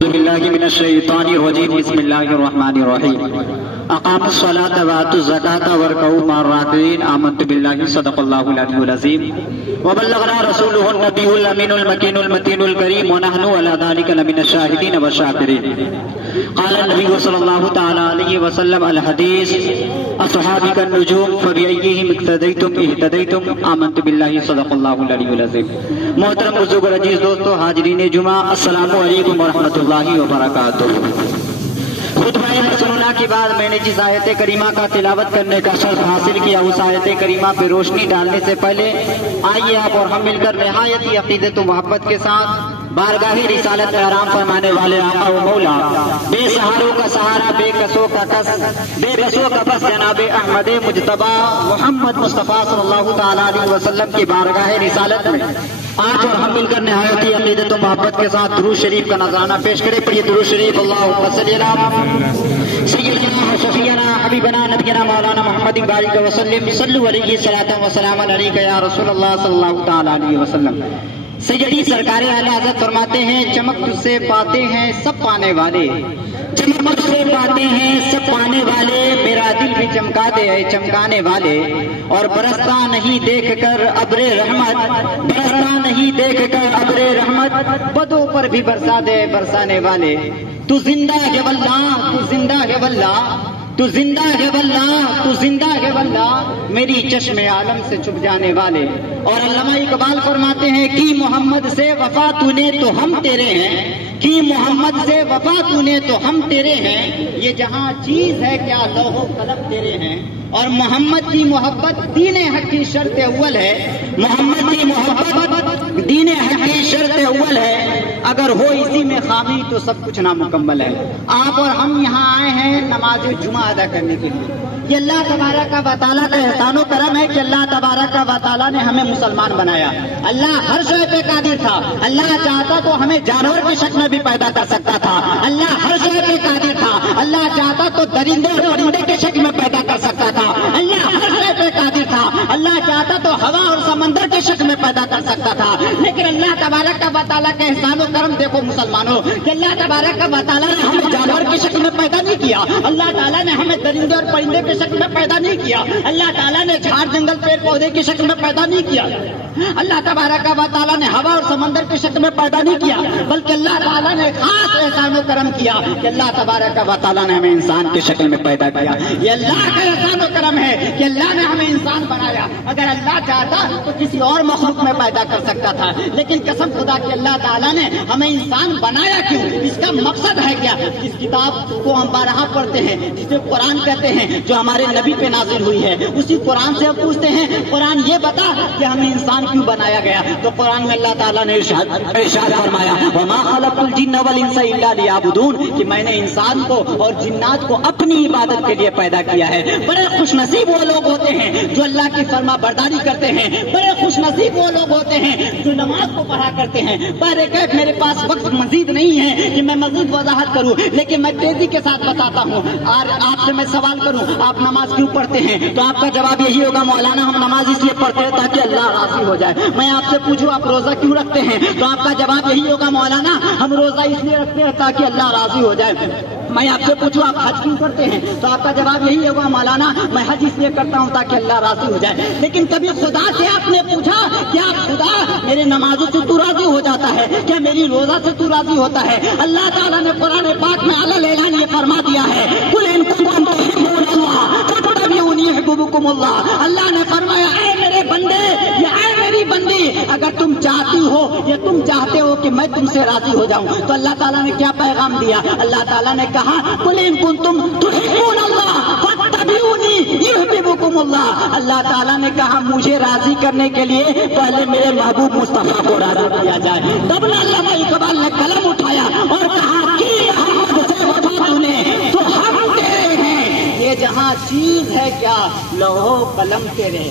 أعوذ بالله من الشيطان الرجيم بسم الله الرحمن الرحيم أقاموا الصلاة وآتوا الزكاة واركعوا مع الراكعين آمنت بالله صدق الله العلي العظيم وبلغنا رسوله النبي الأمين المكين المتين الكريم ونحن على ذلك لمن الشاهدين والشاكرين. قال النبي صلى الله تعالى عليه وسلم الحديث أصحابي كالنجوم فبأيهم اقتديتم اهتديتم آمنت بالله صدق الله العلي العظيم. محترم بزرگ اور عزیز دوستو حاضرین جمعہ السلام علیکم ورحمۃ اللہ وبرکاتہ. خطبہ مسنونہ کے بعد میں نے جس آیت کریمہ کا تلاوت کرنے کا شرف حاصل کیا اس آیت کریمہ پہ روشنی ڈالنے سے پہلے آئیے آپ اور ہم مل کر نہایت ہی عقیدت و محبت کے ساتھ بارگاہ رسالت میں آرام فرمانے والے آقا و مولا بے سہاروں کا سہارا بے کسوں کا کس بے بسوں کا بس جناب احمد مجتبی محمد مصطفیٰ صلی اللہ تعالیٰ علیہ وسلم کی بارگاہ رسالت میں آج اور ہم مل کر نہایت ہی عقیدت و محبت کے ساتھ درود شریف کا نذرانہ پیش کریں. پڑھیے درود شریف. اللہم صلی علی سیدنا شفیعنا حبیبنا نبینا مولانا محمد بارک وسلم صلو علیہ الصلاۃ والسلام علیک یا رسول اللہ صلی اللہ تعالیٰ علیہ وسلم. سیدی سرکار اعلیٰ حضرت فرماتے ہیں چمک تجھ سے پاتے ہیں سب پانے والے، چمک تجھ سے پاتے ہیں سب پانے والے، میرا دل بھی چمکا دے اے چمکانے والے، اور برستا نہیں دیکھ کر ابر رحمت، برستا نہیں دیکھ کر ابر رحمت، بدوں پر بھی برسا دے برسانے والے. تو زندہ ہے واللہ، تو زندہ ہے واللہ، تو زندہ ہے واللہ، تو زندہ ہے واللہ، میری چشم عالم سے چھپ جانے والے. اور علامہ اقبال فرماتے ہیں کہ محمد سے وفا تو نے تو ہم تیرے ہیں، کہ محمد سے وفا تو نے تو ہم تیرے ہیں، یہ جہاں چیز ہے کیا لوح و قلم تیرے ہیں. اور محمد کی محبت دین حق کی شرط اول ہے، محمد کی محبت دین حق کی شرط اول ہے، اگر ہو اسی میں خامی تو سب کچھ نامکمل ہے. آپ اور ہم یہاں آئے ہیں نماز جمعہ ادا کرنے کے لیے. یہ اللہ تبارک و تعالیٰ کا احسان و کرم ہے کہ اللہ تبارک و تعالیٰ نے ہمیں مسلمان بنایا. اللہ ہر شے پہ قادر تھا، اللہ چاہتا تو ہمیں جانور کی شکل میں بھی پیدا کر سکتا تھا. اللہ ہر شے پہ قادر تھا، اللہ چاہتا تو درندے اور پرندے کی شکل میں پیدا کر سکتا تھا. اللہ ہر شے پہ قادر تھا، اللہ چاہتا تو ہوا اور سمندر کی شکل میں پیدا کر سکتا تھا. لیکن اللہ تبارک و تعالیٰ کا احسان و کرم دیکھو مسلمانوں کہ اللہ تبارک و تعالیٰ نے ہمیں جانور کی شکل میں پیدا نہیں کیا، اللہ تعالیٰ نے ہمیں درندے اور پرندے کی شکل میں پیدا نہیں کیا، اللہ تعالیٰ نے جھاڑ جنگل پیڑ پودے کی شکل میں پیدا نہیں کیا، اللہ تبارک و تعالیٰ نے ہوا اور سمندر کی شکل میں پیدا نہیں کیا، بلکہ اللہ تعالیٰ نے خاص احسان و کرم کیا کہ اللہ تبارک و تعالیٰ نے ہمیں انسان کی شکل میں پیدا کیا. یہ اللہ کا احسان و کرم ہے کہ اللہ نے ہمیں انسان بنایا. اگر اللہ چاہتا تو کسی اور مخلوق میں پیدا کر سکتا تھا، لیکن قسم خدا کہ اللہ تعالیٰ نے ہمیں انسان بنایا کیوں، اس کا مقصد ہے کیا. اس کتاب کو ہم بارہا پڑھتے ہیں جسے قرآن کہتے ہیں، جو ہمارے نبی پہ نازل ہوئی ہے، اسی قرآن سے ہم پوچھتے ہیں قرآن یہ بتا کہ ہمیں انسان کیوں بنایا گیا. تو قرآن میں اللہ تعالیٰ نے ارشاد فرمایا وَمَا خَلَقْتُ الْجِنَّ وَالْإِنسَ إِلَّا لِيَعْبُدُونِ، کہ میں نے انسان کو اور جنات کو اپنی عبادت کے لیے پیدا کیا ہے. بڑے خوش نصیب وہ لوگ ہوتے ہیں جو اللہ کی فرما برداری کرتے ہیں، بڑے خوش نصیب وہ لوگ ہوتے ہیں جو نماز کو پڑھا کرتے ہیں. بہرکیف میرے پاس وقت مزید نہیں ہے کہ میں مزید وضاحت کروں، لیکن میں تیزی کے ساتھ بتاتا ہوں. اور آپ سے میں سوال کروں آپ نماز کیوں پڑھتے ہیں تو آپ کا جواب یہی ہوگا مولانا ہم نماز اس لیے پڑھتے ہیں تاکہ اللہ راضی ہو جائے. میں آپ سے پوچھوں آپ روزہ کیوں رکھتے ہیں تو آپ کا جواب یہی ہوگا مولانا ہم روزہ اس لیے رکھتے ہیں تاکہ اللہ راضی ہو جائے. میں آپ سے پوچھوں آپ حج کیوں کرتے ہیں تو آپ کا جواب یہی ہوگا مولانا میں حج اس لیے کرتا ہوں تاکہ اللہ راضی ہو جائے. لیکن کبھی خدا سے آپ نے پوچھا کیا خدا میرے نمازوں سے تو راضی ہو جاتا ہے، کیا میری روزہ سے تو راضی ہوتا ہے؟ اللہ تعالیٰ نے قرآن پاک میں اعلیٰ اعلان یہ فرما دیا ہے قل ان کنتم تحبون اللہ فاتبعونی یحببکم اللہ. اللہ نے فرمایا اے میرے بندے یا اے میری بندی، اگر تم چاہتی ہو یا تم چاہتے ہو کہ میں تم سے راضی ہو جاؤں تو اللہ تعالیٰ نے کیا پیغام دیا؟ اللہ تعالیٰ نے کہا قل ان کنتم تحبون اللہ فاتبعونی یحببکم اللہ. اللہ تعالیٰ نے کہا مجھے راضی کرنے کے لیے پہلے میرے محبوب مصطفیٰ کو راضی کیا جائے. تب علامہ اقبال نے قلم اٹھایا اور کہا کہ محمد سے وفا تو نے تو ہم تیرے ہیں، یہ جہاں چیز ہے کیا لوح و قلم تیرے.